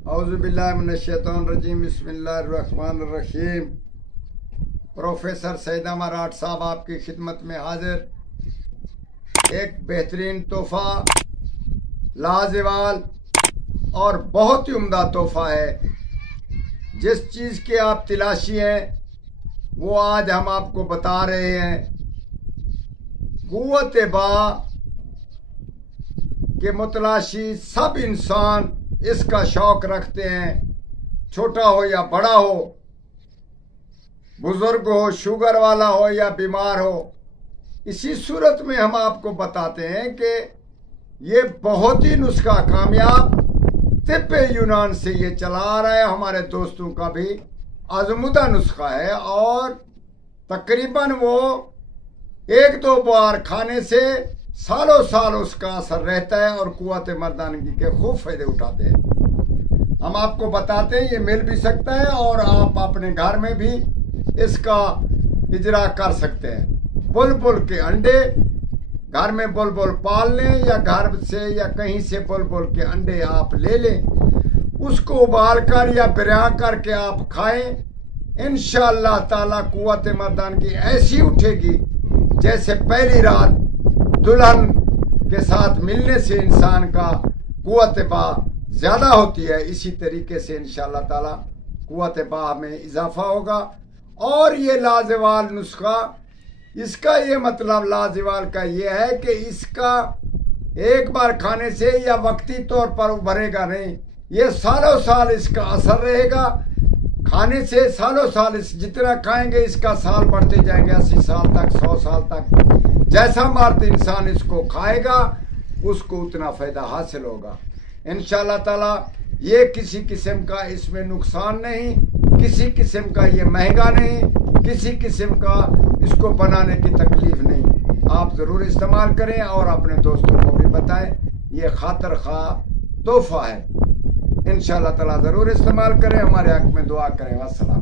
औज़ुबिल्लाहिमिनश्शैतानिर्रजीम बिस्मिल्लाहिर्रहमानिर्रहीम। प्रोफेसर सैयद अमराट साहब आपकी खिदमत में हाजिर। एक बेहतरीन तोहफा, लाजवाल और बहुत ही उम्दा तोहफा है। जिस चीज़ की आप तलाशी हैं वो आज हम आपको बता रहे हैं। कुव्वत बा के मुतलाशी सब इंसान इसका शौक रखते हैं, छोटा हो या बड़ा हो, बुजुर्ग हो, शुगर वाला हो या बीमार हो। इसी सूरत में हम आपको बताते हैं कि ये बहुत ही नुस्खा कामयाब तिब्ब यूनान से ये चला आ रहा है। हमारे दोस्तों का भी आजमुदा नुस्खा है और तकरीबन वो एक दो बार खाने से सालों साल उसका असर रहता है और कुव्वत मर्दानगी के खूब फायदे उठाते हैं। हम आपको बताते हैं ये मिल भी सकता है और आप अपने घर में भी इसका इजरा कर सकते हैं। बुलबुल के अंडे घर में बुलबुल पाल लें या घर से या कहीं से बुलबुल के अंडे आप ले लें, उसको उबाल कर या बिरया करके आप खाएं। इंशाअल्लाह ताला कुव्वत मर्दानगी ऐसी उठेगी जैसे पहली रात दुल्हन के साथ मिलने से इंसान का कुव्वत बा ज्यादा होती है। इसी तरीके से इंशाअल्लाह ताला कुव्वत बा में इजाफा होगा। और ये लाजवाल नुस्खा, इसका ये मतलब लाजवाल का ये है कि इसका एक बार खाने से या वक्ती तौर पर उभरेगा नहीं, ये सालों साल इसका असर रहेगा। खाने से सालों साल इस जितना खाएंगे इसका साल बढ़ते जाएंगे, 80 साल तक, 100 साल तक। जैसा मर्द इंसान इसको खाएगा उसको उतना फायदा हासिल होगा इंशाअल्लाह ताला। ये किसी किस्म का इसमें नुकसान नहीं, किसी किस्म का ये महंगा नहीं, किसी किस्म का इसको बनाने की तकलीफ नहीं। आप ज़रूर इस्तेमाल करें और अपने दोस्तों को भी बताएं। ये खातिर खा तोहफा है। इंशाअल्लाह ताला ज़रूर इस्तेमाल करें, हमारे हक में दुआ करें। अस्सलाम।